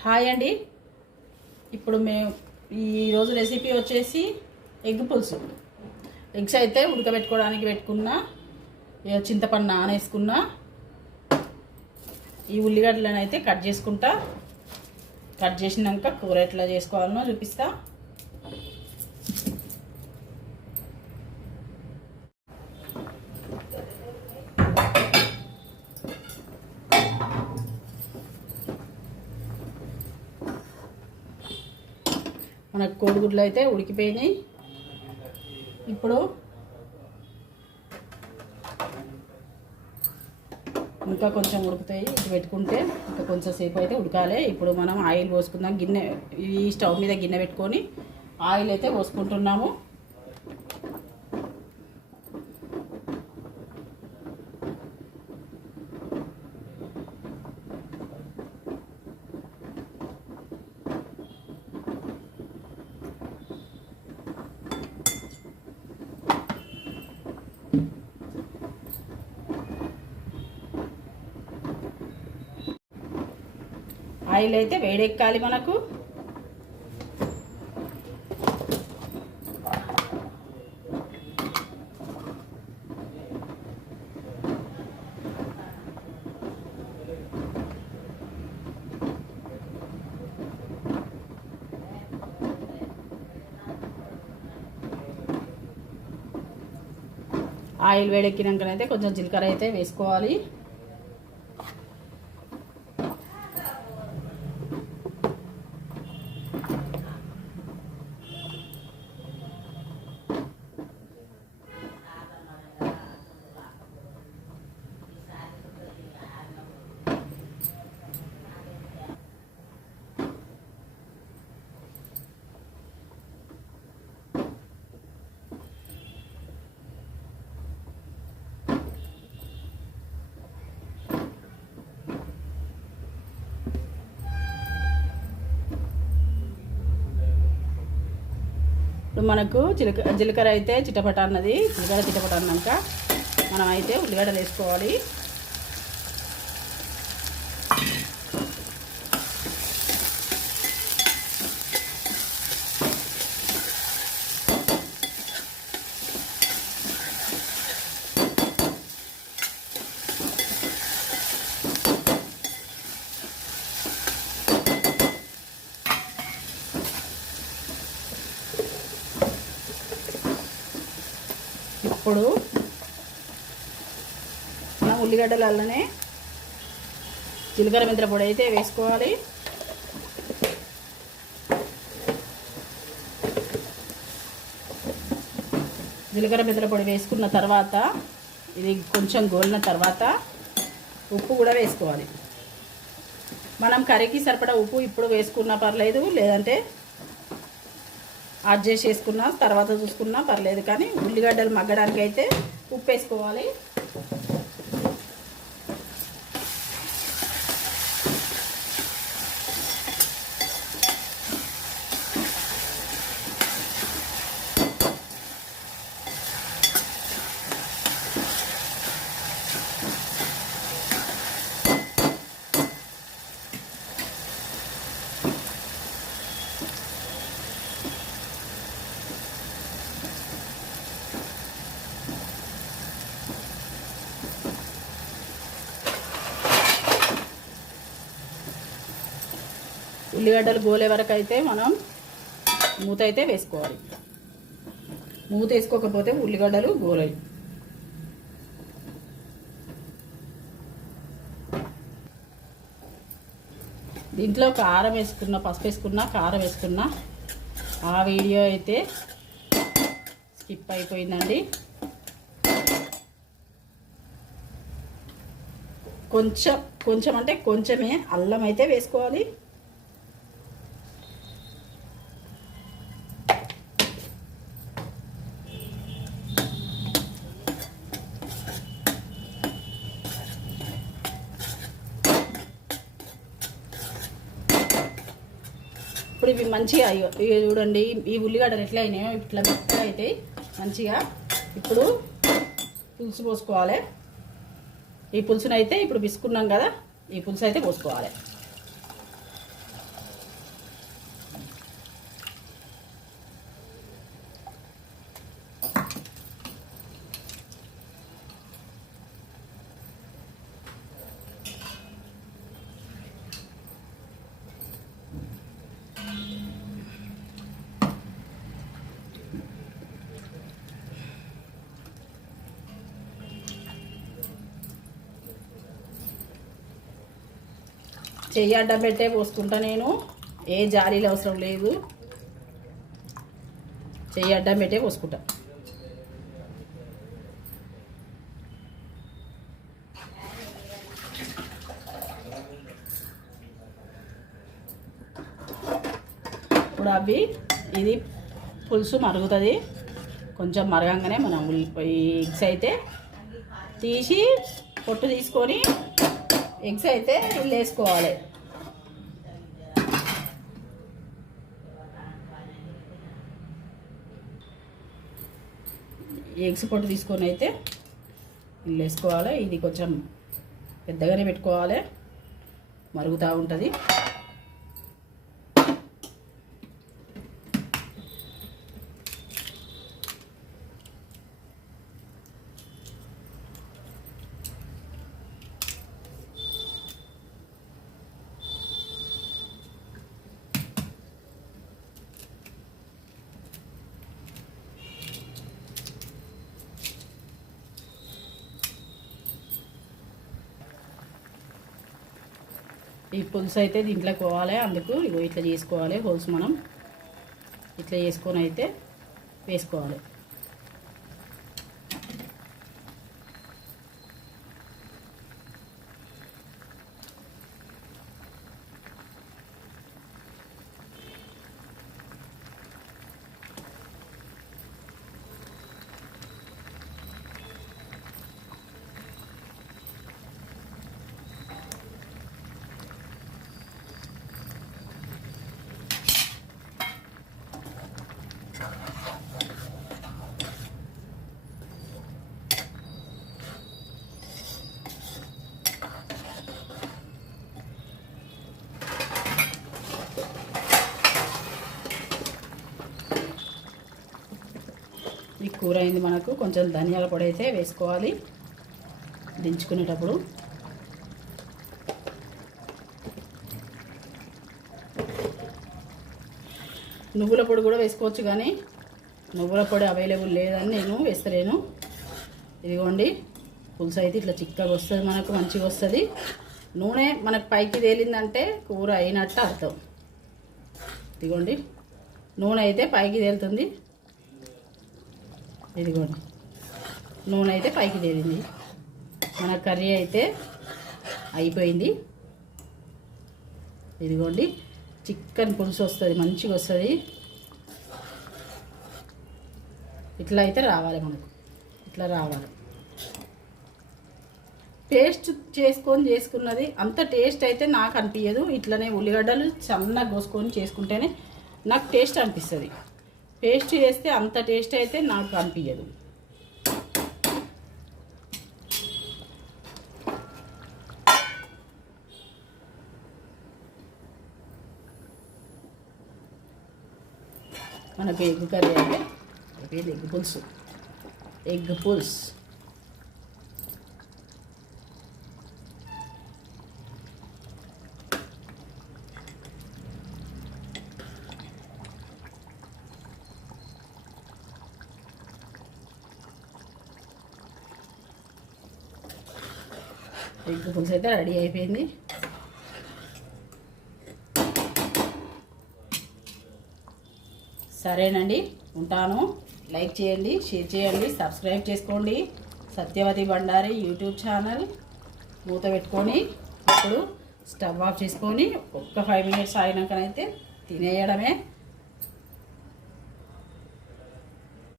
Hi అండి. ఇప్పుడు మేము ఈరోజు రెసిపీ వచ్చేసి ఎగ్ పులుసు. ఎగ్స్ అయితే ఉడకబెట్టుకోవడానికి పెట్టుకున్న, చింతపండు నానేసుకున్న, ఈ ఉల్లిగడ్డలను అయితే కట్ చేసుకుంటా. కట్ చేసినాక కూర ఎట్లా చేసుకోవాలనో చూపిస్తా. మనకు కోడిగుడ్లు అయితే ఉడికిపోయినాయి. ఇప్పుడు ఇంకా కొంచెం ఉడుకుతాయి. ఇటు పెట్టుకుంటే ఇంకా కొంచెం సేపు అయితే ఉడకాలి. ఇప్పుడు మనం ఆయిల్ పోసుకుందాం. గిన్నె, ఈ స్టవ్ మీద గిన్నె పెట్టుకొని ఆయిల్ అయితే పోసుకుంటున్నాము. ఆయిల్ అయితే వేడెక్కాలి మనకు. ఆయిల్ వేడెక్కినాకనైతే కొంచెం జీలకర్ర అయితే వేసుకోవాలి. ఇప్పుడు మనకు జీలకర్ర అయితే చిటపట అన్నది. జీలకర్ర చిటపట అన్నాక మనం అయితే ఉల్లిగడ్డలు వేసుకోవాలి. ఇప్పుడు మనం ఉల్లిగడ్డలనే జీలకర్ర మెంతుల పొడి అయితే వేసుకోవాలి. జీలకర్ర మెంతుల పొడి వేసుకున్న తర్వాత ఇది కొంచెం గోలిన తర్వాత ఉప్పు కూడా వేసుకోవాలి. మనం కర్రీకి సరిపడా ఉప్పు ఇప్పుడు వేసుకున్నా పర్లేదు, లేదంటే అడ్జస్ట్ చేసుకున్నా తర్వాత చూసుకున్నా పర్లేదు, కానీ ఉల్లిగడ్డలు మగ్గడానికి అయితే ఉప్పు వేసుకోవాలి. ఉల్లిగడ్డలు గోలే వరకు అయితే మనం మూత అయితే వేసుకోవాలి. మూత వేసుకోకపోతే ఉల్లిగడ్డలు గోలాయి. దీంట్లో కారం వేసుకున్న, పసుపు వేసుకున్న, కారం వేసుకున్న ఆ వీడియో అయితే స్కిప్ అయిపోయిందండి. కొంచెం అంటే కొంచెమే అల్లం అయితే వేసుకోవాలి. ఇప్పుడు ఇవి మంచిగా ఇవి చూడండి, ఈ ఉల్లిగడ్డలు ఎట్లా అయినాయో ఇట్లా మెత్తగా అయితే మంచిగా. ఇప్పుడు పులుసు పోసుకోవాలి. ఈ పులుసునైతే ఇప్పుడు పిసుకున్నాం కదా, ఈ పులుసు అయితే పోసుకోవాలి. చెయ్యి అడ్డం పెట్టే పోసుకుంటా నేను, ఏ జాలీలు అవసరం లేదు, చెయ్యి అడ్డం పెట్టే పోసుకుంటా. ఇప్పుడు అవి ఇది పులుసు మరుగుతుంది. కొంచెం మరగంగానే మనం ఎగ్స్ అయితే తీసి పొట్టు తీసుకొని ఎగ్స్ అయితే ఇల్లు వేసుకోవాలి. ఎగ్స్ పొట్టు తీసుకొని అయితే ఇల్లు వేసుకోవాలి. ఇది కొంచెం పెద్దగానే పెట్టుకోవాలి, మరుగుతూ ఉంటుంది. ఈ పులుసు అయితే దీంట్లోకి పోవాలి, అందుకు ఇగో ఇట్లా చేసుకోవాలి. హోల్స్ మనం ఇట్లా చేసుకొని అయితే వేసుకోవాలి. ఈ కూర అయింది. మనకు కొంచెం ధనియాల పొడి అయితే వేసుకోవాలి దించుకునేటప్పుడు. నువ్వుల పొడి కూడా వేసుకోవచ్చు, కానీ నువ్వుల పొడి అవైలబుల్ లేదని నేను వేస్తలేను. ఇదిగోండి పులుసు అయితే ఇట్లా చిక్కగా వస్తుంది, మనకు మంచిగా వస్తుంది. నూనె మనకు పైకి తేలిందంటే కూర అయినట్టు అర్థం. ఇదిగోండి నూనె అయితే పైకి తేలుతుంది. ఇదిగోండి నూనె అయితే పైకి తేలింది. మన కర్రీ అయితే అయిపోయింది. ఇదిగోండి చికెన్ పులుసు వస్తుంది, మంచిగా వస్తుంది. ఇట్లా అయితే రావాలి, మనకు ఇట్లా రావాలి. పేస్ట్ చేసుకున్నది అంత టేస్ట్ అయితే నాకు అనిపించదు. ఇట్లనే ఉల్లిగడ్డలు సన్నగా కోసుకొని చేసుకుంటేనే నాకు టేస్ట్ అనిపిస్తుంది. పేస్ట్ చేస్తే అంత టేస్ట్ అయితే నాకు అనిపించదు. మనకు ఎగ్ కర్రీ అంటే అయిపోయింది. ఎగ్ పులుసు, ఎగ్ పులుసు. ఎగ్ పులుసు అయితే రెడీ అయిపోయింది. సరేనండి, ఉంటాను. లైక్ చేయండి, షేర్ చేయండి, సబ్స్క్రైబ్ చేసుకోండి. Satyavathi Bandari YouTube channel. మూత పెట్టుకొని ఇప్పుడు స్టవ్ ఆఫ్ చేసుకొని ఒక్క 5 మినిట్స్ ఆగినాకనైతే తినేయడమే.